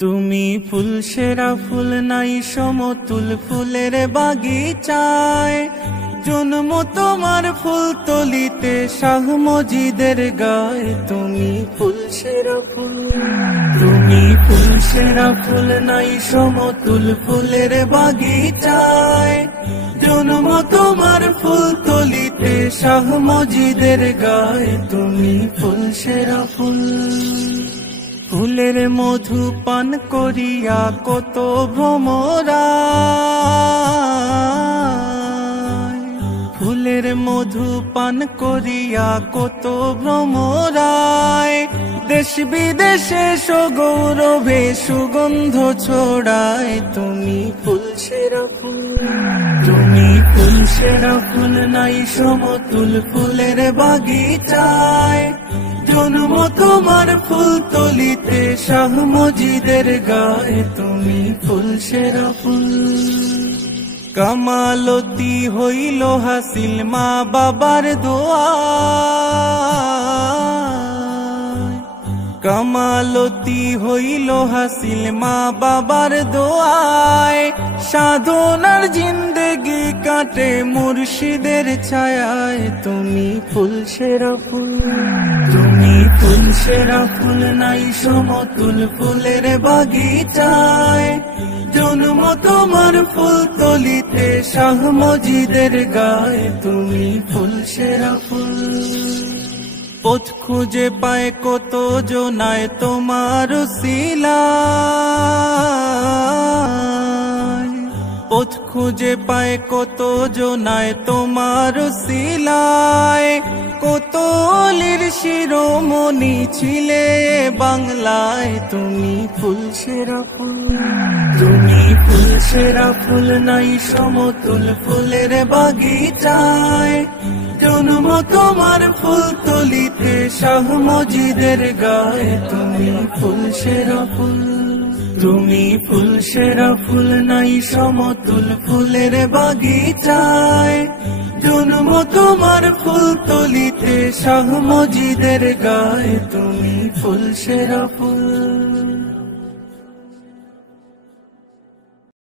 তুমি ফুল সেরা ফুল নাই সমতুল ফুলের বাগিচায়, জন্ম তোমার ফুল তলিতে শাহ মজিদের গায়। তুমি ফুল সেরা ফুল, তুমি ফুল সেরা ফুল নাই সমতুল ফুলের বাগিচায়, জন্ম তোমার ফুল তলিতে শাহ মজিদের গায়। তুমি ফুল সেরা ফুল, ফুলের মধু পান করিয়া কত ভ্রমরা, ফুলের মধু পান করিয়া কত ভ্রমরায়, দেশ বিদেশে সগৌরবে সুগন্ধ ছড়ায়। তুমি ফুল সেরা ফুল, তুমি ফুল সেরা ফুল নাই সমতুল ফুলের বাগিচায়, জন্ম তোমার ফুল তলিতে শাহ মজিদের গায়। তুমি ফুল সেরা ফুল, কামালতি হইল হাসিল মা বাবার দোয়া, কামালতি হইল হাসিল মা বাবার দোয়ায়, সাধনার জিন্দেগি কাটে মুর্শিদের ছায়ায়। তুমি ফুল সেরা ফুল, তুমি ফুল সেরা ফুল নাই সমতুল ফুলের বাগিচায়, জন্ম তোমার ফুল তলিতে শাহ মজিদের গায়। তুমি ফুল সেরা ফুল, পথ খুঁজে পায় কত জনায় তোমার উসিলায়, পথ খুঁজে পায় কত জনায় তোমার উসিলায়, কত অলির শিরোমণি ছিলে বাংলায়। তুমি ফুল সেরা ফুল, তুমি ফুল সেরা ফুল নাই সমতুল ফুলের বাগিচায়, জন্ম তোমার ফুল তলিতে শাহ মজিদের গায়। তুমি ফুল সেরা ফুল, তুমি ফুল সেরা ফুল নাই সমতুল ফুলের বাগিচায়, জন্ম তোমার ফুল তলিতে শাহ মজিদের গায়। তুমি ফুল সেরা ফুল।